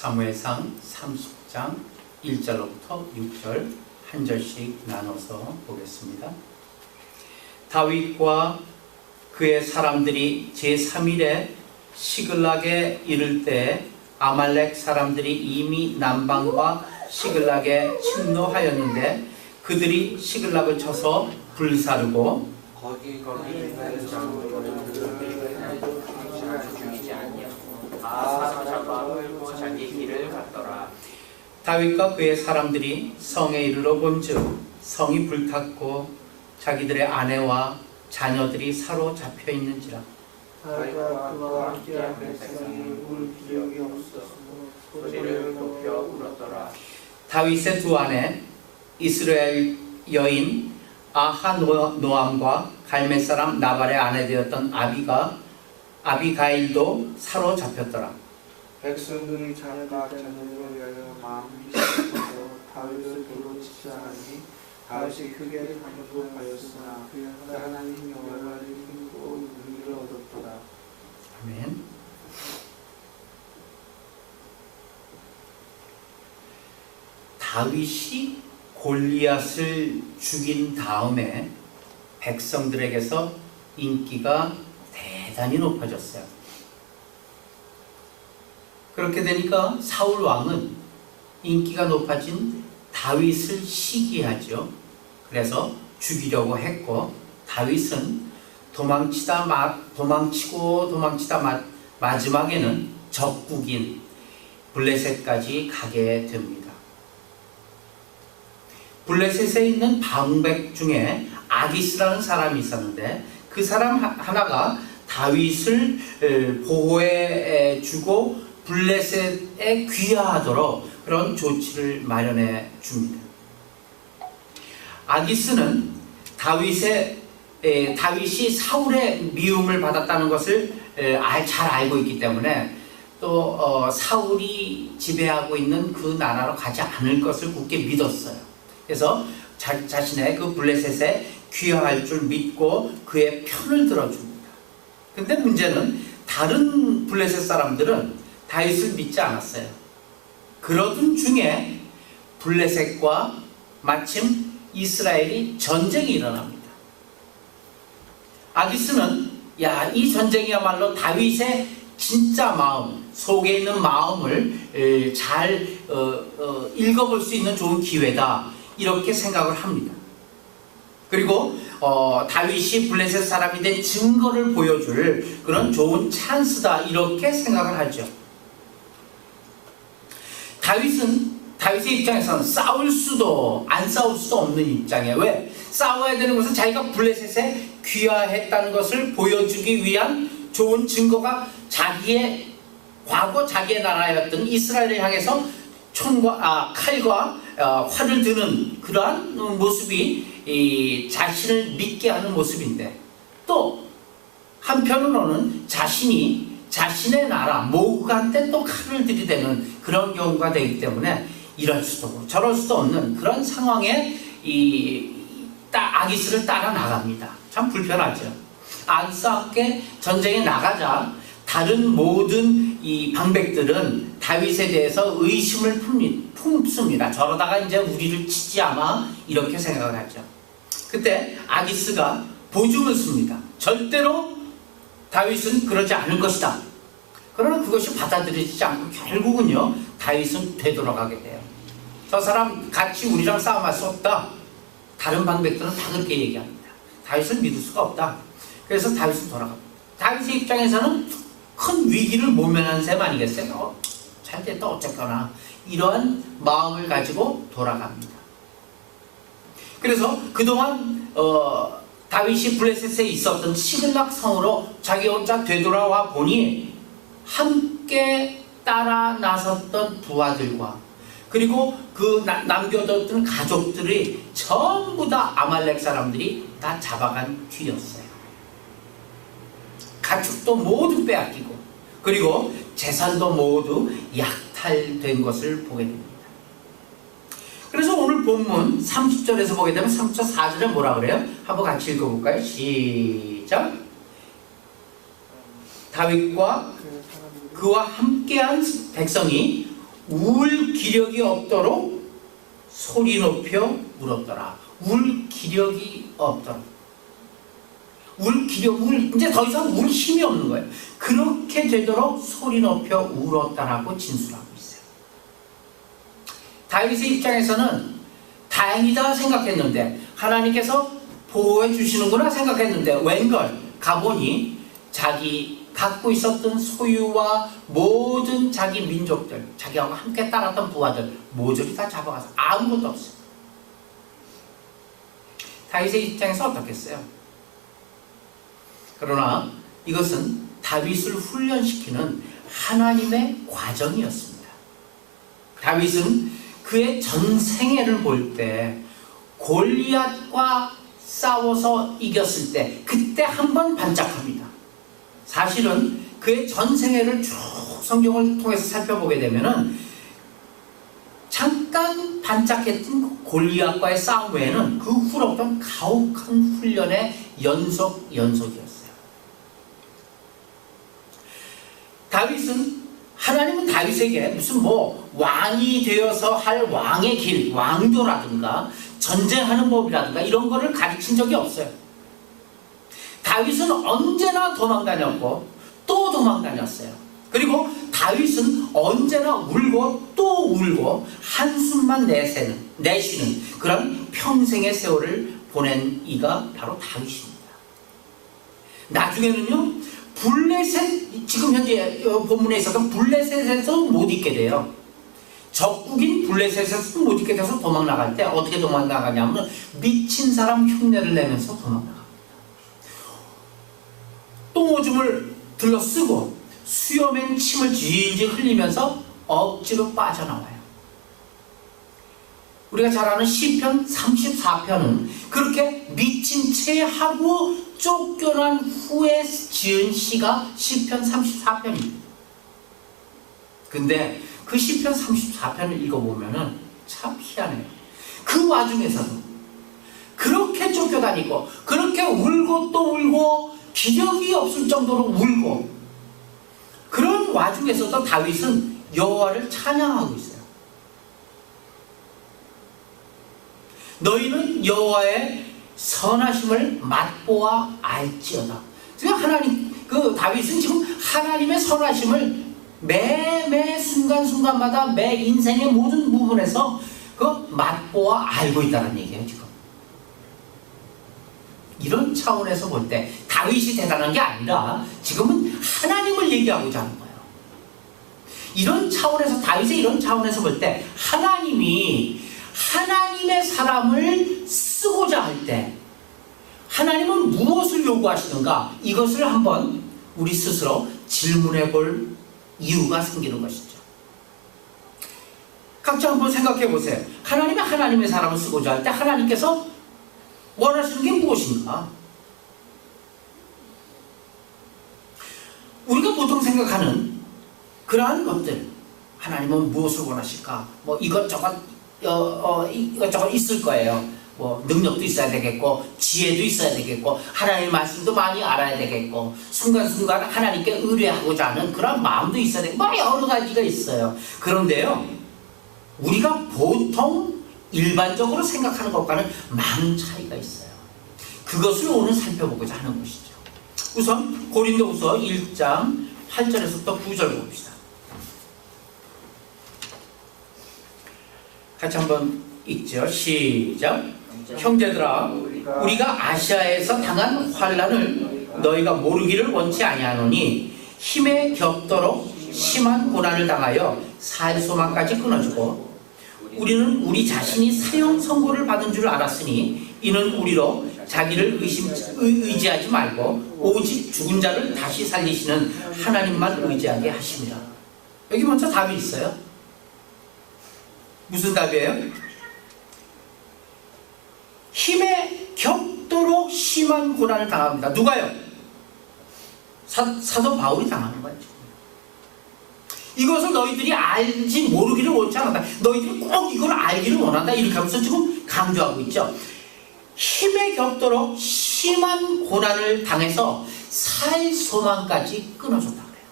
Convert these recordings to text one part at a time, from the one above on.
사무엘상 30장 1절로부터 6절 한 절씩 나눠서 보겠습니다. 다윗과 그의 사람들이 제3일에 시글락에 이를 때 아말렉 사람들이 이미 남방과 시글락에 침노하였는데 그들이 시글락을 쳐서 불사르고 거기 있는 장로들은 죽이지 아니하고 다 잡아 끌고 자기 길을 갔더라. 다윗과 그의 사람들이 성에 이르러 본즉 성이 불탔고 자기들의 아내와 자녀들이 사로잡혀 있는지라. 다윗과 그와 함께한 백성이 울 기력이 없었으므로 소리를 높여 울었더라. 다윗의 두 아내 이스라엘 여인 아하노암과 갈멜 사람 나발의 아내 되었던 아비가일도 사로잡혔더라. 백성들이 자녀들을 위하여 마음이 슬퍼서 다윗을 돌로 치자 하니 다윗이 크게 감동하였으나 그의 하나님 여호와를 힘고 의를 얻었더라. 아멘. 다윗이 골리앗을 죽인 다음에 백성들에게서 인기가 대단히 높아졌어요. 그렇게 되니까 사울 왕은 인기가 높아진 다윗을 시기하죠. 그래서 죽이려고 했고 다윗은 도망치고 마지막에는 적국인 블레셋까지 가게 됩니다. 블레셋에 있는 방백 중에 아기스라는 사람이 있었는데 그 사람 하나가 다윗을 보호해 주고 블레셋에 귀화하도록 그런 조치를 마련해 줍니다. 아기스는 다윗이 사울의 미움을 받았다는 것을 잘 알고 있기 때문에 또 사울이 지배하고 있는 그 나라로 가지 않을 것을 굳게 믿었어요. 그래서 자신의 그 블레셋에 귀화할 줄 믿고 그의 편을 들어줍니다. 근데 문제는 다른 블레셋 사람들은 다윗을 믿지 않았어요. 그러던 중에 블레셋과 마침 이스라엘이 전쟁이 일어납니다. 아기스는 이 전쟁이야말로 다윗의 진짜 마음, 속에 있는 마음을 잘 읽어볼 수 있는 좋은 기회다 이렇게 생각을 합니다. 그리고 다윗이 블레셋 사람이 된 증거를 보여줄 그런 좋은 찬스다 이렇게 생각을 하죠. 다윗의 입장에서는 싸울 수도 안 싸울 수도 없는 입장이에요. 왜? 싸워야 되는 것은 자기가 블레셋에 귀화했다는 것을 보여주기 위한 좋은 증거가 자기의 과거 자기의 나라였던 이스라엘을 향해서 칼과 활을 드는 그러한 모습이 자신을 믿게 하는 모습인데 또 한편으로는 자신의 나라 모국한테 또 칼을 들이대는 그런 경우가 되기 때문에 이럴 수도 저럴 수도 없는 그런 상황에 아기스를 따라 나갑니다. 참 불편하죠. 아기스와 함께 전쟁에 나가자 다른 모든 이 방백들은 다윗에 대해서 의심을 품습니다. 저러다가 이제 우리를 치지 아마 이렇게 생각을 하죠. 그때 아기스가 보증을 씁니다. 절대로 다윗은 그러지 않을 것이다. 그러나 그것이 받아들여지지 않고 결국은요 다윗은 되돌아가게 돼요. 저 사람 같이 우리랑 싸움할 수 없다. 다른 방백들은 다 그렇게 얘기합니다. 다윗을 믿을 수가 없다. 그래서 다윗은 돌아갑니다. 다윗의 입장에서는 큰 위기를 모면한 셈 아니겠어요? 잘 됐다 어쨌거나 이러한 마음을 가지고 돌아갑니다. 그래서 그동안 다윗이 블레셋에 있었던 시글락 성으로 자기 혼자 되돌아와 보니 함께 따라 나섰던 부하들과 그리고 그 남겨뒀던 가족들이 전부 다 아말렉 사람들이 다 잡아간 뒤였어요. 가축도 모두 빼앗기고 그리고 재산도 모두 약탈된 것을 보게 됩니다. 그래서 오늘 본문 30절에서 보게 되면 34절에 뭐라 그래요? 한번 같이 읽어볼까요? 시작. 다윗과 그와 함께한 백성이 울 기력이 없도록 소리 높여 울었더라. 울 기력이 없도록. 이제 더 이상 울 힘이 없는 거예요. 그렇게 되도록 소리 높여 울었다라고 진술하고 있어요. 다윗의 입장에서는 다행이다 생각했는데, 하나님께서 보호해 주시는구나 생각했는데, 웬걸 가보니 자기 갖고 있었던 소유와 모든 자기 민족들, 자기하고 함께 따랐던 부하들 모조리 다 잡아가서 아무것도 없어요. 다윗의 입장에서 어떻겠어요? 그러나 이것은 다윗을 훈련시키는 하나님의 과정이었습니다. 다윗은 그의 전생애를 볼 때 골리앗과 싸워서 이겼을 때 그때 한번 반짝합니다. 사실은 그의 전생애를 쭉 성경을 통해서 살펴보게 되면은 잠깐 반짝했던 골리앗과의 싸움 외에는 그 후로부터는 가혹한 훈련의 연속이었어요. 하나님은 다윗에게 무슨 왕이 되어서 할 왕의 길, 왕도라든가 전쟁하는 법이라든가 이런 거를 가르친 적이 없어요. 다윗은 언제나 도망다녔고 또 도망다녔어요. 그리고 다윗은 언제나 울고 또 울고 한숨만 내쉬는 그런 평생의 세월을 보낸 이가 바로 다윗입니다. 나중에는요, 블레셋, 지금 현재 본문에 있어서 블레셋에서 못 있게 돼요. 적국인 블레셋에서 못 있게 돼서 도망 나갈 때 어떻게 도망 나가냐면 미친 사람 흉내를 내면서 도망 나갑니다. 똥오줌을 들러쓰고 수염엔 침을 질질 흘리면서 억지로 빠져나와요. 우리가 잘 아는 시편 34편은 그렇게 미친 채 하고 쫓겨난 후에 지은 시가 시편 34편입니다. 근데 그 시편 34편을 읽어보면은 참 희한해요. 그 와중에서도 그렇게 쫓겨다니고 그렇게 울고 또 울고 기력이 없을 정도로 울고 그런 와중에서도 다윗은 여호와를 찬양하고 있어요. 너희는 여호와의 선하심을 맛보아 알지어다. 지금 다윗은 지금 하나님의 선하심을 매 순간순간마다 매 인생의 모든 부분에서 그 맛보아 알고 있다는 얘기예요, 지금. 이런 차원에서 볼 때 다윗이 대단한 게 아니라 지금은 하나님을 얘기하고자 하는 거예요. 이런 차원에서, 다윗의 이런 차원에서 볼 때 하나님이 하나님의 사람을 쓰고자 할 때 하나님은 무엇을 요구하시는가? 이것을 한번 우리 스스로 질문해 볼 이유가 생기는 것이죠. 각자 한번 생각해 보세요. 하나님이 하나님의 사람을 쓰고자 할 때 하나님께서 원하시는 게 무엇인가? 우리가 보통 생각하는 그러한 것들, 하나님은 무엇을 원하실까? 이것저것 있을 거예요. 능력도 있어야 되겠고, 지혜도 있어야 되겠고, 하나님의 말씀도 많이 알아야 되겠고, 순간순간 하나님께 의뢰하고자 하는 그런 마음도 있어야 되고, 여러 가지가 있어요. 그런데요, 우리가 보통 일반적으로 생각하는 것과는 많은 차이가 있어요. 그것을 오늘 살펴보고자 하는 것이죠. 우선 고린도후서 1장 8절에서부터 9절 봅시다. 같이 한번 읽죠. 시작. 형제들아, 우리가 아시아에서 당한 환난을 너희가 모르기를 원치 아니하노니 힘에 겹도록 심한 고난을 당하여 살 소망까지 끊어주고, 우리는 우리 자신이 사형 선고를 받은 줄 알았으니 이는 우리로 자기를 의지하지 말고 오직 죽은 자를 다시 살리시는 하나님만 의지하게 하십니다. 여기 먼저 답이 있어요. 무슨 답이에요? 힘에 겹도록 심한 고난을 당합니다. 누가요? 사도 바울이 당하는 거예요. 이것을 너희들이 알지 모르기를 원치 않는다. 너희들이 꼭 이걸 알기를 원한다. 이렇게 하면서 지금 강조하고 있죠. 힘에 겹도록 심한 고난을 당해서 살 소망까지 끊어줬다 그래요.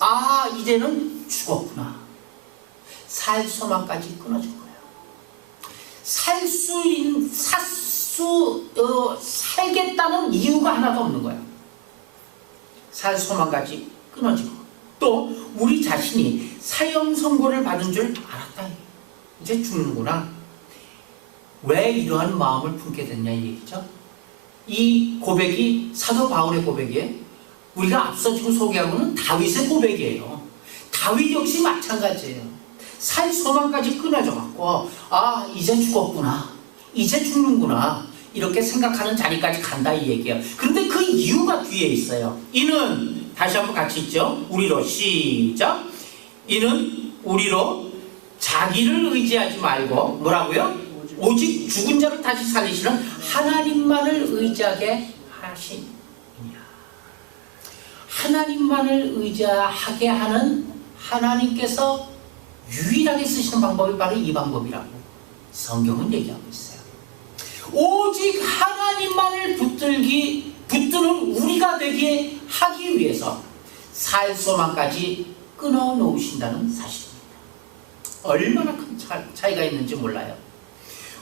아, 이제는 죽었구나. 살 소망까지 끊어진 거예요. 살겠다는 이유가 하나도 없는 거예요. 살 소망까지 끊어지고, 또 우리 자신이 사형 선고를 받은 줄 알았다. 이제 죽는구나. 왜 이러한 마음을 품게 됐냐 이 얘기죠. 이 고백이 사도 바울의 고백이에요. 우리가 앞서 지금 소개하고는 다윗의 고백이에요. 다윗 역시 마찬가지예요. 살 소망까지 끊어져 갖고 이제 죽었구나, 이제 죽는구나 이렇게 생각하는 자리까지 간다 이 얘기예요. 그런데 그 이유가 뒤에 있어요. 이는 다시 한번 같이 읽죠. 우리로 시작. 이는 우리로 자기를 의지하지 말고 뭐라고요? 오직 죽은 자를 다시 살리시는 하나님만을 의지하게 하시니라. 하나님만을 의지하게 하는 하나님께서 유일하게 쓰시는 방법이 바로 이 방법이라고 성경은 얘기하고 있어요. 오직 하나님만을 붙드는 우리가 되게 하기 위해서 살 소망까지 끊어놓으신다는 사실입니다. 얼마나 큰 차이가 있는지 몰라요.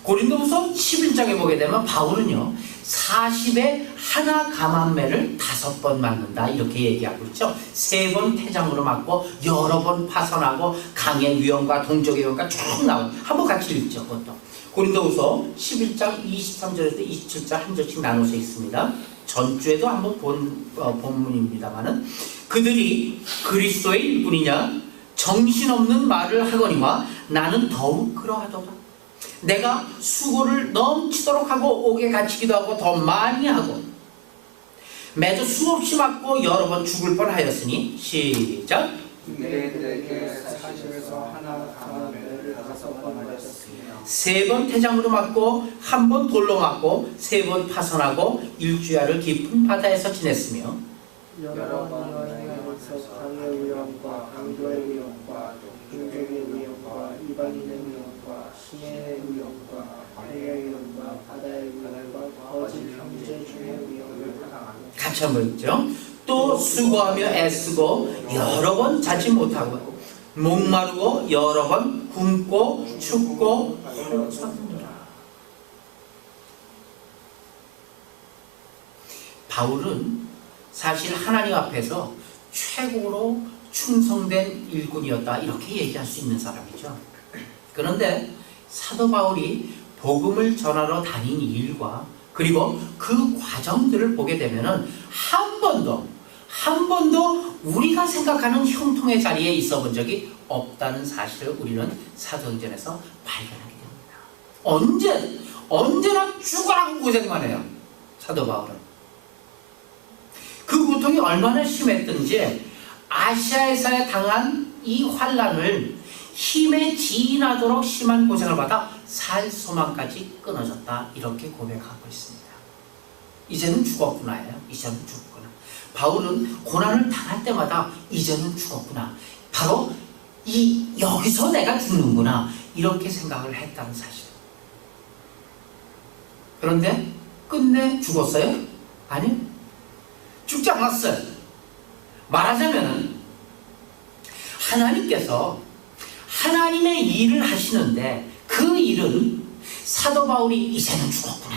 고린도후서 11장에 보게 되면 바울은요 40에 하나 감한매를 5번 맞는다 이렇게 얘기하고 있죠. 3번 태장으로 맞고 여러 번 파선하고 강의 위험과 동족의 위험과 쭉 나오고 한번 같이 읽죠. 그것도 고린도후서 11장 23절에서 27절 한 절씩 나눠서 있습니다. 전주에도 한번 본 본문입니다만은 그들이 그리스도의 일꾼이냐 정신없는 말을 하거니와 나는 더욱 그러하도다. 내가 수고를 넘치도록 하고 옥에 갇히기도 하고 더 많이 하고 매주 수없이 맞고 여러 번 죽을 뻔하였으니 시작. 너희들에게 40에서 하나 감한매를 5번 맞았으며 3번 태장으로 맞고 1번 돌로 맞고 3번 파선하고 일주야를 깊은 바다에서 지냈으며 여러 번 여행하면서 강의 위험과 강도의 위험과 종족의 위험과 이방인의 위험과 신의 위험과 광야의 위험과 바다의 위험과 거짓 형제 중의 위험을 당하고 같이 한번 읽죠. 또 수고하며 애쓰고 여러 번 자지 못하고 목마르고 여러 번 굶고 춥고 헐었느니라. 바울은 사실 하나님 앞에서 최고로 충성된 일꾼이었다 이렇게 얘기할 수 있는 사람이죠. 그런데 사도 바울이 복음을 전하러 다닌 일과 그리고 그 과정들을 보게 되면은 한 번도 우리가 생각하는 형통의 자리에 있어 본 적이 없다는 사실을 우리는 사도행전에서 발견하게 됩니다. 언제나 죽어라고 고생만 해요. 사도 바울은. 그 고통이 얼마나 심했든지 아시아에서 당한 이 환란을 힘에 지인하도록 심한 고생을 받아 살 소망까지 끊어졌다 이렇게 고백하고 있습니다. 이제는 죽었구나예요. 이제는 죽었구나. 바울은 고난을 당할 때마다 이제는 죽었구나. 바로 여기서 내가 죽는구나 이렇게 생각을 했다는 사실. 그런데 끝내 죽었어요? 아니요. 죽지 않았어요. 말하자면 하나님께서 하나님의 일을 하시는데 그 일은 사도 바울이 이제는 죽었구나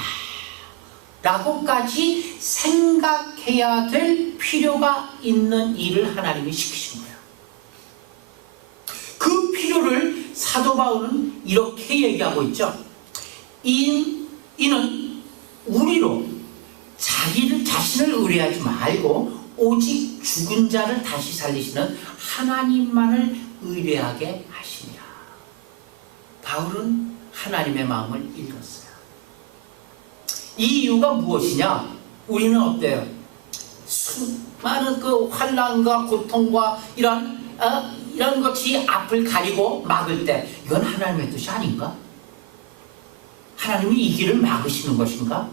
라고까지 생각해야 될 필요가 있는 일을 하나님이 시키신 거예요. 그 필요를 사도 바울은 이렇게 얘기하고 있죠. 이는 우리로 자신을 의뢰하지 말고 오직 죽은 자를 다시 살리시는 하나님만을 의뢰하게 하시니라. 바울은 하나님의 마음을 읽었어요. 이 이유가 무엇이냐? 우리는 어때요? 수많은 그 환난과 고통과 이런 것이 앞을 가리고 막을 때 이건 하나님의 뜻이 아닌가? 하나님이 이 길을 막으시는 것인가?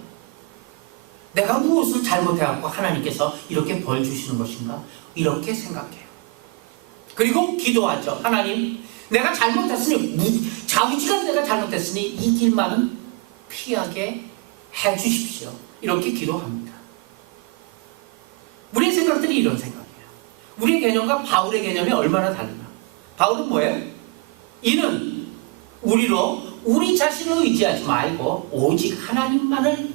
내가 무엇을 잘못해갖고 하나님께서 이렇게 벌 주시는 것인가? 이렇게 생각해요. 그리고 기도하죠. 하나님, 내가 잘못했으니, 자우지간 내가 잘못했으니 이 길만은 피하게 해주십시오. 이렇게 기도합니다. 우리의 생각들이 이런 생각이에요. 우리의 개념과 바울의 개념이 얼마나 다르나? 바울은 뭐예요? 이는 우리 자신을 의지하지 말고 오직 하나님만을,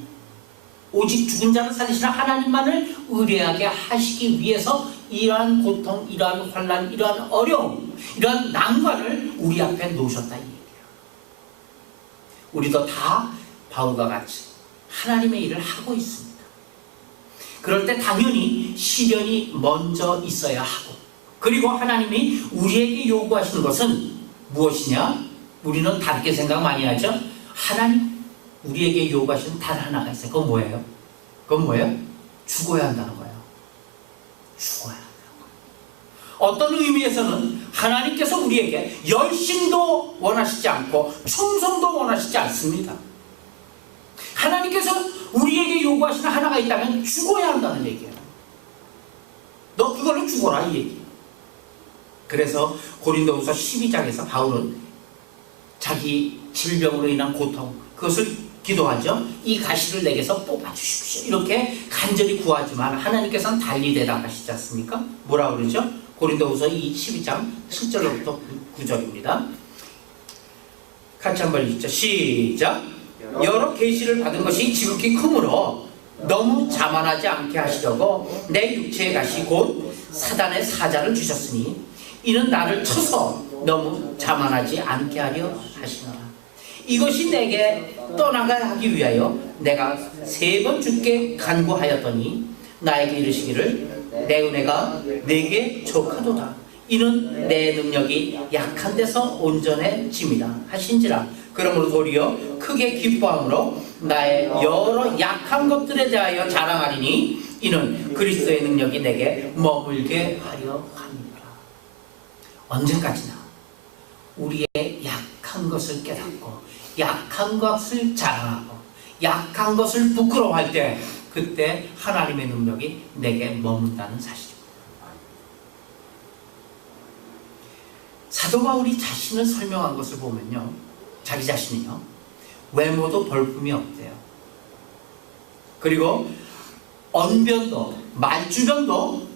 오직 죽은 자를 살리시는 하나님만을 의뢰하게 하시기 위해서 이러한 고통, 이러한 환난, 이러한 어려움, 이러한 난관을 우리 앞에 놓으셨다 이 얘기예요. 우리도 다 바울과 같이 하나님의 일을 하고 있습니다. 그럴 때 당연히 시련이 먼저 있어야 하고, 그리고 하나님이 우리에게 요구하시는 것은 무엇이냐? 우리는 다르게 생각 많이 하죠. 하나님 우리에게 요구하시는 단 하나가 있어요. 그건 뭐예요? 그건 뭐예요? 죽어야 한다는 거예요. 죽어야 한다는 거예요. 어떤 의미에서는 하나님께서 우리에게 열심도 원하시지 않고 충성도 원하시지 않습니다. 하나님께서 우리에게 요구하시는 하나가 있다면 죽어야 한다는 얘기예요. 너 그걸로 죽어라 이 얘기예요. 그래서 고린도후서 12장에서 바울은 자기 질병으로 인한 고통, 그것을 기도하죠. 이 가시를 내게서 뽑아주십시오. 이렇게 간절히 구하지만 하나님께서는 달리 대답하시지 않습니까? 뭐라 그러죠? 고린도후서 12장 7절로부터 9절입니다. 같이 한번 읽죠. 시작. 여러 계시를 받은 것이 지극히 크므로 너무 자만하지 않게 하시려고 내 육체의 가시 곧 사단의 사자를 주셨으니 이는 나를 쳐서 너무 자만하지 않게 하려 하시노라. 이것이 내게 떠나가야 하기 위하여 내가 3번 주께 간구하였더니 나에게 이르시기를 내 은혜가 내게 족하도다. 이는 내 능력이 약한 데서 온전해짐이다 하신지라. 그러므로 도리어 크게 기뻐함으로 나의 여러 약한 것들에 대하여 자랑하리니 이는 그리스도의 능력이 내게 머물게 하려 함이라. 언제까지나 우리의 약한 것을 깨닫고 약한 것을 자랑하고 약한 것을 부끄러워할 때 그때 하나님의 능력이 내게 머문다는 사실입니다. 사도 바울이 자신을 설명한 것을 보면요, 자기 자신이요, 외모도 볼품이 없대요. 그리고 언변도 말주변도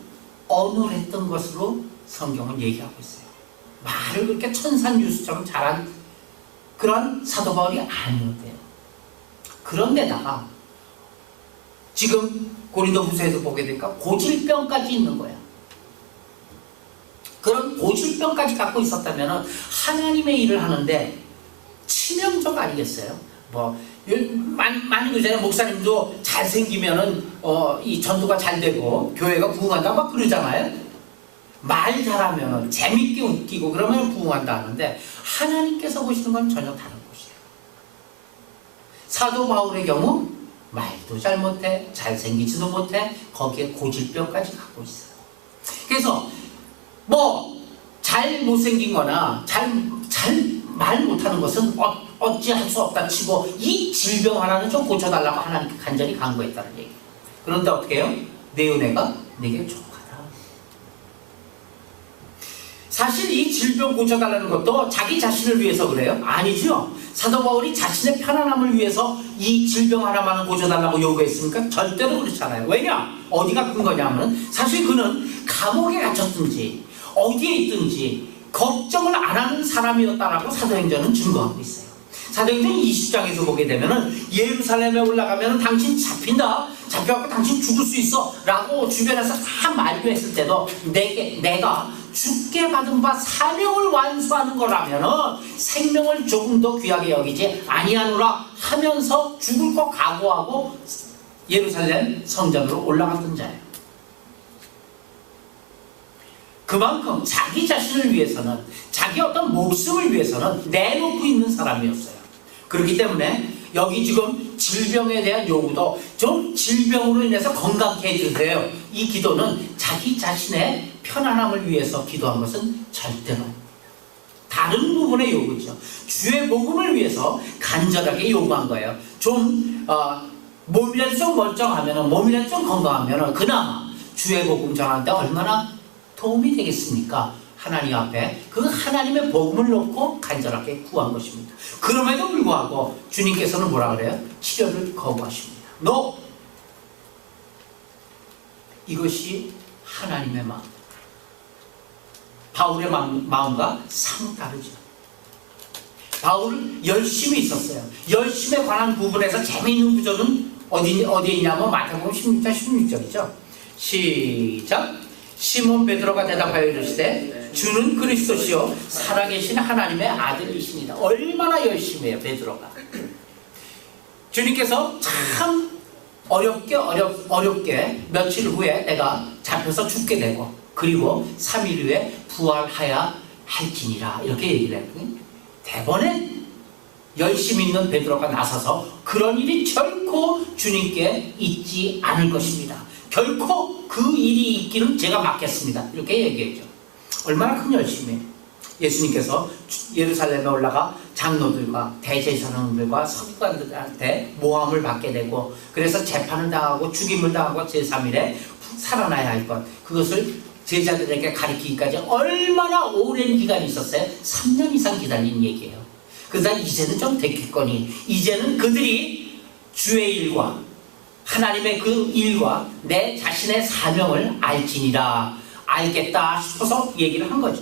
어눌했던 것으로 성경은 얘기하고 있어요. 말을 그렇게 천산유수처럼 잘한 그런 사도 바울이 아니었대요. 그런데다가 지금 고린도후서에서 보게 되니까 고질병까지 있는 거야. 그런 고질병까지 갖고 있었다면 하나님의 일을 하는데 치명적 아니겠어요? 많이 그러잖아요. 목사님도 잘생기면은 이 전도가 잘 되고 교회가 부흥한다 막 그러잖아요. 말 잘하면 재밌게 웃기고 그러면 부흥한다 하는데 하나님께서 보시는 건 전혀 다른 것이에요. 사도 바울의 경우 말도 잘 못해, 잘생기지도 못해, 거기에 고질병까지 갖고 있어요. 그래서 잘 못생긴 거나 잘 말 못하는 것은 어찌할 수 없다 치고 이 질병 하나는 좀 고쳐달라고 하나님께 간절히 간구했다는 얘기예요. 그런데 어떻게 해요? 내 은혜가 내게 족하다. 사실 이 질병 고쳐달라는 것도 자기 자신을 위해서 그래요? 아니죠. 사도 바울이 자신의 편안함을 위해서 이 질병 하나만은 고쳐달라고 요구했습니까? 절대로 그렇지 않아요. 왜냐? 어디가 큰 거냐면 사실 그는 감옥에 갇혔든지 어디에 있든지 걱정을 안 하는 사람이었다라고 사도행전은 증거하고 있어요. 사도행전 20장에서 보게 되면은 예루살렘에 올라가면은 당신 잡힌다, 잡혀갖고 당신 죽을 수 있어 라고 주변에서 다 말도했을 때도 내가 죽게 받은 바 사명을 완수하는 거라면은 생명을 조금 더 귀하게 여기지 아니하노라 하면서 죽을 거 각오하고 예루살렘 성전으로 올라갔던 자예요. 그만큼 자기 자신을 위해서는, 자기 어떤 목숨을 위해서는 내놓고 있는 사람이었어요. 그렇기 때문에 여기 지금 질병에 대한 요구도 좀 질병으로 인해서 건강케 해주세요. 이 기도는 자기 자신의 편안함을 위해서 기도한 것은 절대로 아닙니다. 다른 부분의 요구죠. 주의 복음을 위해서 간절하게 요구한 거예요. 좀 몸이라도 좀 멀쩡하면, 몸이라도 좀 건강하면 그나마 주의 복음 전하는데 얼마나 도움이 되겠습니까? 하나님 앞에 그 하나님의 복음을 놓고 간절하게 구한 것입니다. 그럼에도 불구하고 주님께서는 뭐라 그래요? 치료를 거부하십니다. No! 이것이 하나님의 마음. 바울의 마음과 상다르죠. 바울은 열심히 있었어요. 열심에 관한 부분에서 재미있는 구절은 어디에 있냐면 마태복음 16장 16절이죠. 시작. 시몬 베드로가 대답하여 이르시되 주는 그리스도시요 살아계신 하나님의 아들이시니라. 얼마나 열심히 해요 베드로가. 주님께서 참 어렵게 며칠 후에 내가 잡혀서 죽게 되고 그리고 3일 후에 부활하여 할지니라 이렇게 얘기를 했더니 대번에 열심히 있는 베드로가 나서서 그런 일이 결코 주님께 있지 않을 것입니다. 결코 그 일이 있기는 제가 막겠습니다. 이렇게 얘기했죠. 얼마나 큰 열심이에요. 예수님께서 예루살렘에 올라가 장로들과 대제사장들과 서기관들한테 모함을 받게 되고 그래서 재판을 당하고 죽임을 당하고 제3일에 살아나야 할 것 그것을 제자들에게 가르치기까지 얼마나 오랜 기간이 있었어요? 3년 이상 기다린 얘기예요. 그래서 이제는 좀 됐겠거니 이제는 그들이 주의 일과 하나님의 그 일과 내 자신의 사명을 알지니라 알겠다 싶어서 얘기를 한 거죠.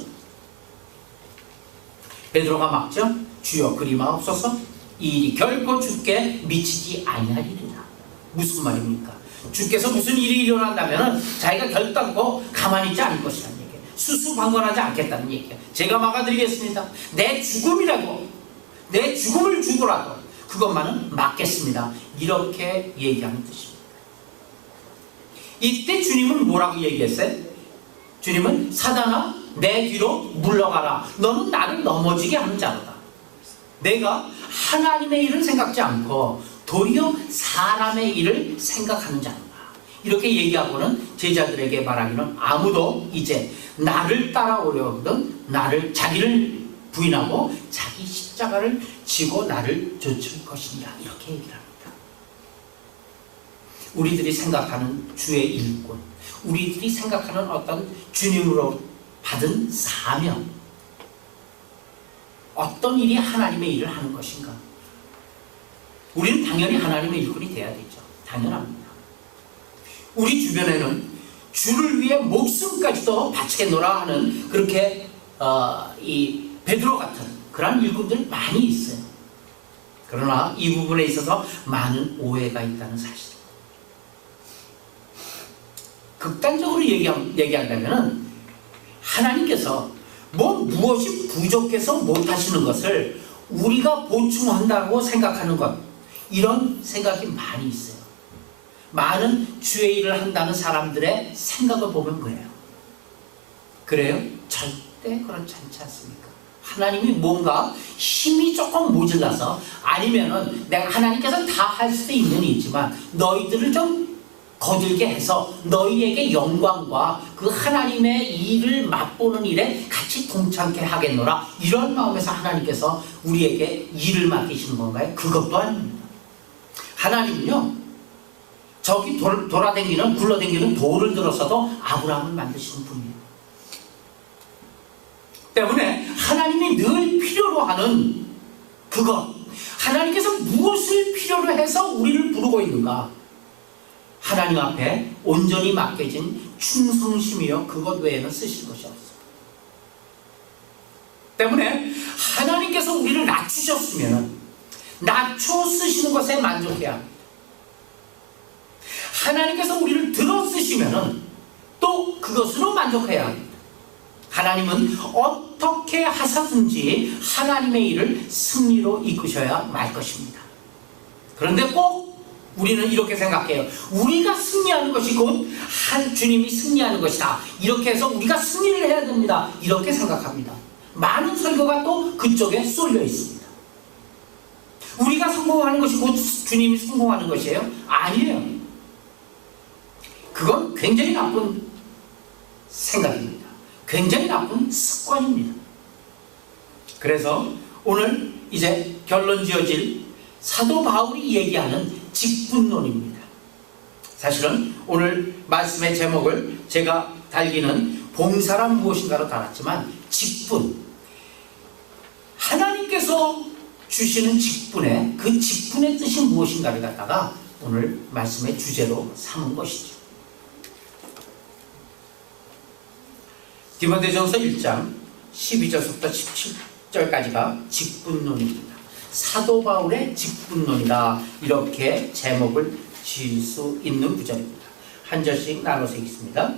베드로가 막죠. 주여 그리 마옵소서 이 일이 결코 주께 미치지 아니하리라. 무슨 말입니까? 주께서 무슨 일이 일어난다면 자기가 결단코 가만히 있지 않을 것이라는 얘기예요. 수수방관하지 않겠다는 얘기예요. 제가 막아드리겠습니다. 내 죽음이라고 내 죽음을 주고라도 그것만은 막겠습니다. 이렇게 얘기하는 뜻입니다. 이때 주님은 뭐라고 얘기했어요? 주님은 사단아 내 뒤로 물러가라. 너는 나를 넘어지게 하는 자로다. 내가 하나님의 일을 생각지 않고 도리어 사람의 일을 생각하는 자로다. 이렇게 얘기하고는 제자들에게 말하기는 아무도 이제 나를 따라오려거든 자기를 부인하고 자기 십자가를 지고 나를 좇을 것이니라 이렇게 얘기를 합니다. 우리들이 생각하는 주의 일꾼, 우리들이 생각하는 어떤 주님으로 받은 사명, 어떤 일이 하나님의 일을 하는 것인가? 우리는 당연히 하나님의 일꾼이 돼야 되죠. 당연합니다. 우리 주변에는 주를 위해 목숨까지도 바치겠노라 하는 그렇게 이 베드로 같은 그런 일꾼들 많이 있어요. 그러나 이 부분에 있어서 많은 오해가 있다는 사실. 극단적으로 얘기한다면 하나님께서 무엇이 부족해서 못하시는 것을 우리가 보충한다고 생각하는 것 이런 생각이 많이 있어요. 많은 주의 일을 한다는 사람들의 생각을 보면 그래요. 그래요? 절대 그렇지 않지 않습니까? 하나님이 뭔가 힘이 조금 모자라서 아니면은 내가 하나님께서 다 할 수도 있는 일이지만 너희들을 좀 거들게 해서 너희에게 영광과 그 하나님의 일을 맛보는 일에 같이 동참케 하겠노라 이런 마음에서 하나님께서 우리에게 일을 맡기시는 건가요? 그것도 아닙니다. 하나님은요 저기 돌아다니는 굴러다니는 돌을 들어서도 아브라함을 만드시는 분이에요. 때문에 하나님이 늘 필요로 하는 그것 하나님께서 무엇을 필요로 해서 우리를 부르고 있는가 하나님 앞에 온전히 맡겨진 충성심이요 그것 외에는 쓰실 것이 없습니다. 때문에 하나님께서 우리를 낮추셨으면 낮춰 쓰시는 것에 만족해야 합니다. 하나님께서 우리를 들어 쓰시면 또 그것으로 만족해야 합니다. 하나님은 어떻게 하사든지 하나님의 일을 승리로 이끄셔야 말 것입니다. 그런데 꼭 우리는 이렇게 생각해요. 우리가 승리하는 것이 곧 주님이 승리하는 것이다. 이렇게 해서 우리가 승리를 해야 됩니다. 이렇게 생각합니다. 많은 설교가 또 그쪽에 쏠려 있습니다. 우리가 성공하는 것이 곧 주님이 성공하는 것이에요? 아니에요. 그건 굉장히 나쁜 생각입니다. 굉장히 나쁜 습관입니다. 그래서 오늘 이제 결론 지어질 사도 바울이 얘기하는 직분론입니다. 사실은 오늘 말씀의 제목을 제가 달기는 봉사란 무엇인가로 달았지만 직분, 하나님께서 주시는 직분의 그 직분의 뜻이 무엇인가를 갖다가 오늘 말씀의 주제로 삼은 것이죠. 디모데전서 1장 12절부터 10절까지가 직분론입니다. 사도 바울의 직분론이다. 이렇게 제목을 지을 수 있는 구절입니다. 한 절씩 나눠서 읽습니다.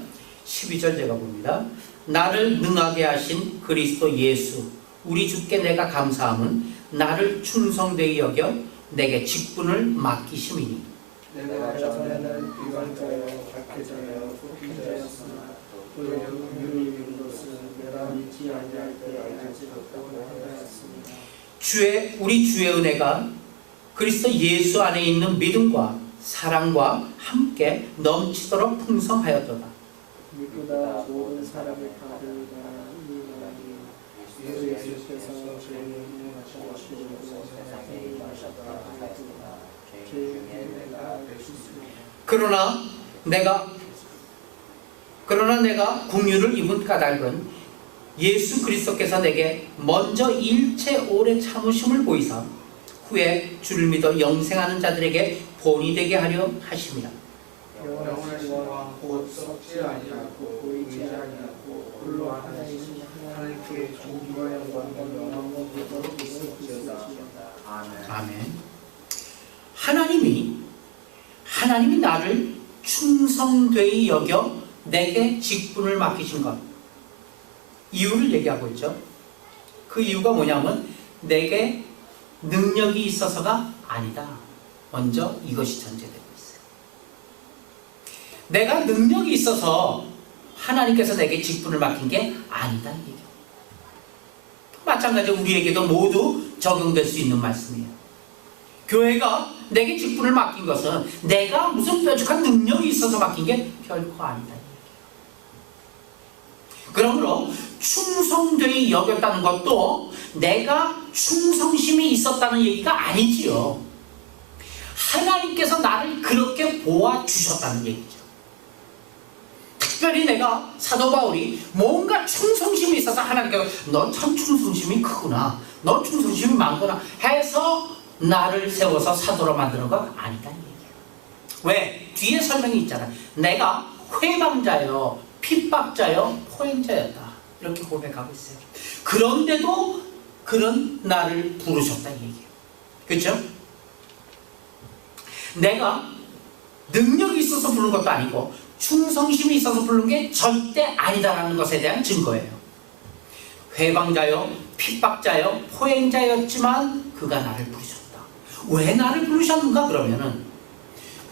12절 제가 봅니다. 나를 능하게 하신 그리스도 예수 우리 주께 내가 감사함은 나를 충성되이 여겨 내게 직분을 맡기심이니 내가 전에는 비관자여 박해자여 속기자였으나 오히려 긍휼히 여긴 것은 내가 믿지 아니할 때 알지 못하고 하였습니다. 우리 주의 은혜가 그리스도 예수 안에 있는 믿음과 사랑과 함께 넘치도록 풍성하였도다. 믿보다 모든 사람의 받으리라 이 말이 예수께서 죄를 용서하시고 세상에 마셨다 하였구나. 죄 중에 내가 맺었으니 그러나 내가 긍휼을 입은 까닭은 예수 그리스도께서 내게 먼저 일체 오래 참으심을 보이사 후에 주를 믿어 영생하는 자들에게 본이 되게 하려 하심이라. 영원하신 왕 곧 썩지 아니하고 보이지 아니하고 홀로 하나이신 하나님께 존귀와 영광과 영원히 되도록 있을지어다. 아멘. 하나님이 나를 충성되이 여겨 내게 직분을 맡기신 것, 이유를 얘기하고 있죠. 그 이유가 뭐냐면 내게 능력이 있어서가 아니다. 먼저 이것이 전제되고 있어요. 내가 능력이 있어서 하나님께서 내게 직분을 맡긴 게 아니다. 이 얘기예요. 마찬가지로 우리에게도 모두 적용될 수 있는 말씀이에요. 교회가 내게 직분을 맡긴 것은 내가 무슨 뾰족한 능력이 있어서 맡긴 게 결코 아니다. 그러므로 충성되이 여겼다는 것도 내가 충성심이 있었다는 얘기가 아니지요. 하나님께서 나를 그렇게 보아주셨다는 얘기죠. 특별히 내가 사도 바울이 뭔가 충성심이 있어서 하나님께서 너 참 충성심이 크구나, 너 충성심이 많구나 해서 나를 세워서 사도로 만드는 건 아니다는 얘기예요. 왜? 뒤에 설명이 있잖아요. 내가 회방자요, 핍박자요, 포행자였다. 이렇게 고백하고 있어요. 그런데도 그런 나를 부르셨다 이 얘기예요. 그렇죠? 내가 능력이 있어서 부른 것도 아니고 충성심이 있어서 부른 게 절대 아니다라는 것에 대한 증거예요. 회방자요, 핍박자요, 포행자였지만 그가 나를 부르셨다. 왜 나를 부르셨는가? 그러면은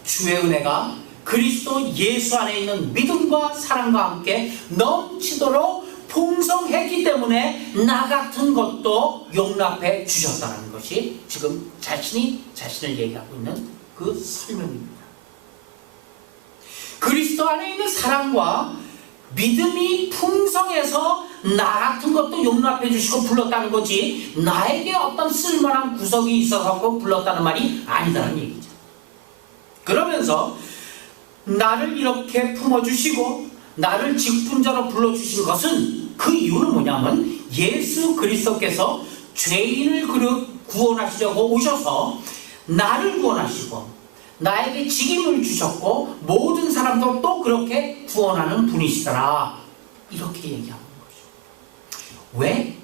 주의 은혜가 그리스도 예수 안에 있는 믿음과 사랑과 함께 넘치도록 풍성했기 때문에 나 같은 것도 용납해 주셨다는 것이 지금 자신을 얘기하고 있는 그 설명입니다. 그리스도 안에 있는 사랑과 믿음이 풍성해서 나 같은 것도 용납해 주시고 불렀다는 거지, 나에게 어떤 쓸만한 구석이 있어서 불렀다는 말이 아니다는 얘기죠. 그러면서 나를 이렇게 품어주시고 나를 직분자로 불러주신 것은, 그 이유는 뭐냐면 예수 그리스도께서 죄인을 구원하시려고 오셔서 나를 구원하시고 나에게 직임을 주셨고 모든 사람도 또 그렇게 구원하는 분이시더라, 이렇게 얘기하는 거죠. 왜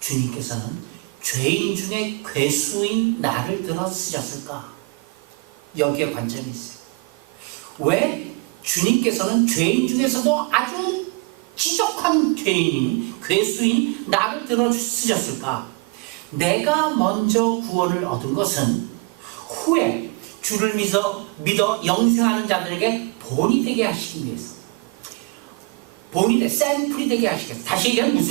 주님께서는 죄인 중에 괴수인 나를 들어 쓰셨을까? 여기에 관점이 있어요. 왜 주님께서는 죄인 중에서도 아주 지독한 죄인인, 괴수인 나를 들어 쓰셨을까? 내가 먼저 구원을 얻은 것은 후에 주를 믿어 영생하는 자들에게 본이 되게 하시기 위해서, 샘플이 되게 하시기 위해서. 다시 얘기하면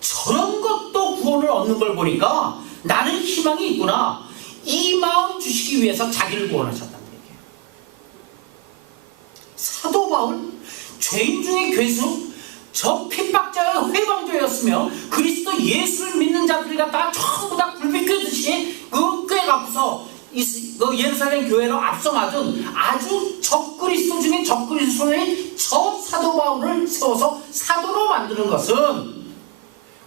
저런 것도 구원을 얻는 걸 보니까 나는 희망이 있구나, 이 마음 주시기 위해서 자기를 구원하셨다는 얘기예요. 사도 바울, 죄인 중에 괴수, 저 핍박자와 회방자였으며 그리스도 예수를 믿는 자들이 다 전부 다 굴비 꿰듯이 꽤 갖고서 예루살렘 교회로 앞서 맞은 아주 적그리스도 중에 적그리스도인 저 사도 바울을 세워서 사도로 만드는 것은,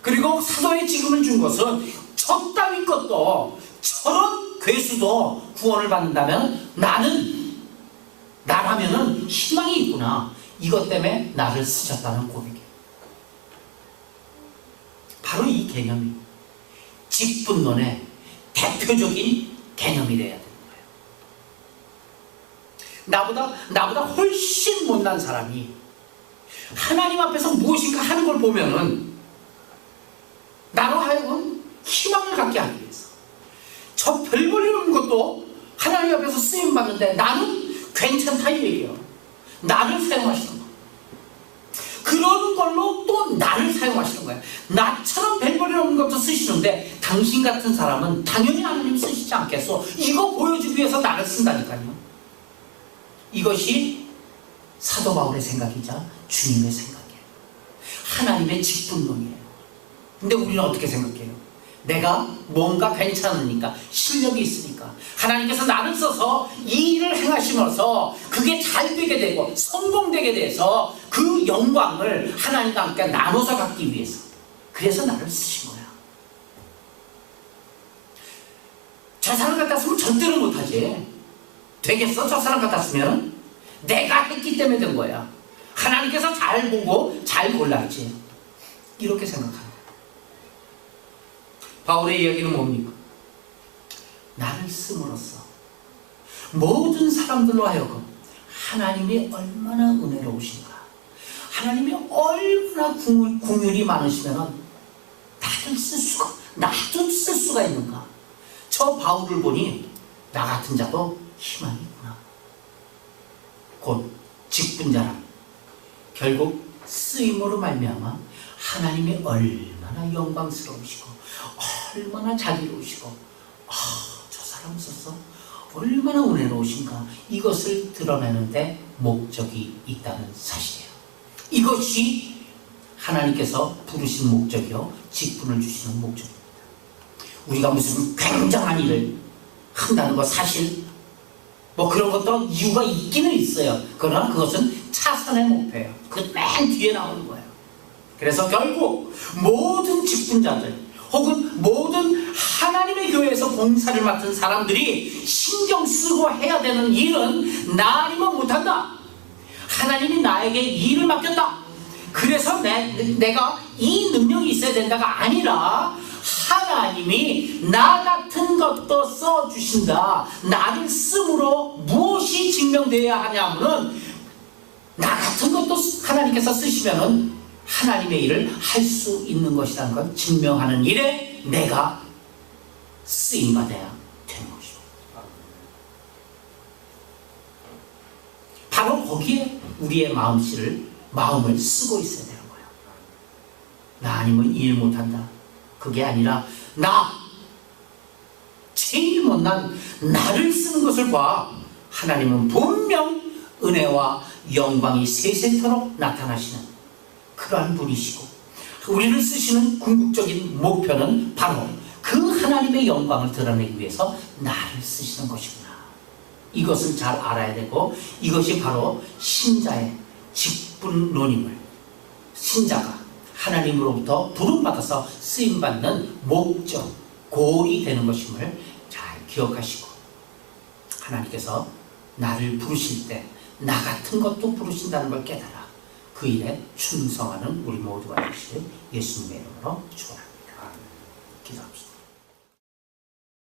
그리고 사도의 직임을 준 것은 저 따위 것도, 저런 괴수도 구원을 받는다면 나라면은 희망이 있구나, 이것 때문에 나를 쓰셨다는 고백이에요. 바로 이 개념이 직분론의 대표적인 개념이 돼야 되는 거예요. 나보다 훨씬 못난 사람이 하나님 앞에서 무엇인가 하는 걸 보면은 나로 하여금 희망을 갖게 하기 위해서 저 별 볼일 없는 것도 하나님 앞에서 쓰임 받는데 나는 괜찮다 이 얘기예요. 나를 사용하시는 거. 그런 걸로 또 나를 사용하시는 거예요. 나처럼 별 볼일 없는 것도 쓰시는데 당신 같은 사람은 당연히 하나님 쓰시지 않겠소. 이거 보여주기 위해서 나를 쓴다니까요. 이것이 사도 바울의 생각이자 주님의 생각이에요. 하나님의 직분론이에요. 근데 우리는 어떻게 생각해요? 내가 뭔가 괜찮으니까, 실력이 있으니까 하나님께서 나를 써서 이 일을 행하시면서 그게 잘 되게 되고 성공되게 돼서 그 영광을 하나님과 함께 나눠서 갖기 위해서, 그래서 나를 쓰신 거야. 저 사람 같았으면 절대로 못하지. 되겠어? 저 사람 같았으면? 내가 했기 때문에 된 거야. 하나님께서 잘 보고 잘 골랐지. 이렇게 생각하는 거야. 바울의 이야기는 뭡니까? 나를 씀으로써 모든 사람들로 하여금 하나님이 얼마나 은혜로우신가, 하나님이 얼마나 궁율이 많으시면 나도 쓸 수가 있는가. 저 바울을 보니 나 같은 자도 희망이 있구나. 곧 직분자라. 결국 쓰임으로 말미암아 하나님이 얼마나 영광스러우시고 얼마나 자비로우시고 저 사람 썼어? 얼마나 은혜로우신가. 이것을 드러내는데 목적이 있다는 사실이에요. 이것이 하나님께서 부르신 목적이요, 직분을 주시는 목적입니다. 우리가 무슨 굉장한 일을 한다는 거 사실 뭐 그런 것도 이유가 있기는 있어요. 그러나 그것은 차선의 목표예요. 그 맨 뒤에 나오는 거예요. 그래서 결국 모든 직분자들 혹은 모든 하나님의 교회에서 봉사를 맡은 사람들이 신경 쓰고 해야 되는 일은 나 아니면 못한다. 하나님이 나에게 이 일을 맡겼다. 그래서 내가 이 능력이 있어야 된다가 아니라 하나님이 나 같은 것도 써주신다. 나를 쓰므로 무엇이 증명되어야 하냐면은 나 같은 것도 하나님께서 쓰시면은 하나님의 일을 할 수 있는 것이라는 걸 증명하는 일에 내가 쓰임받아야 되는 것이죠. 바로 거기에 우리의 마음을 쓰고 있어야 되는 거예요. 나 아니면 일 못한다. 그게 아니라 제일 못난 나를 쓰는 것을 봐. 하나님은 분명 은혜와 영광이 세세토록 나타나시는 그러한 분이시고, 우리를 쓰시는 궁극적인 목표는 바로 그 하나님의 영광을 드러내기 위해서 나를 쓰시는 것이구나. 이것을 잘 알아야 되고, 이것이 바로 신자의 직분론임을, 신자가 하나님으로부터 부름받아서 쓰임받는 목적, 골이 되는 것임을 잘 기억하시고, 하나님께서 나를 부르실 때 나 같은 것도 부르신다는 걸 깨달아 그 일에 충성하는 우리 모두가 되시길 예수님의 이름으로 축원합니다. 기도합시다.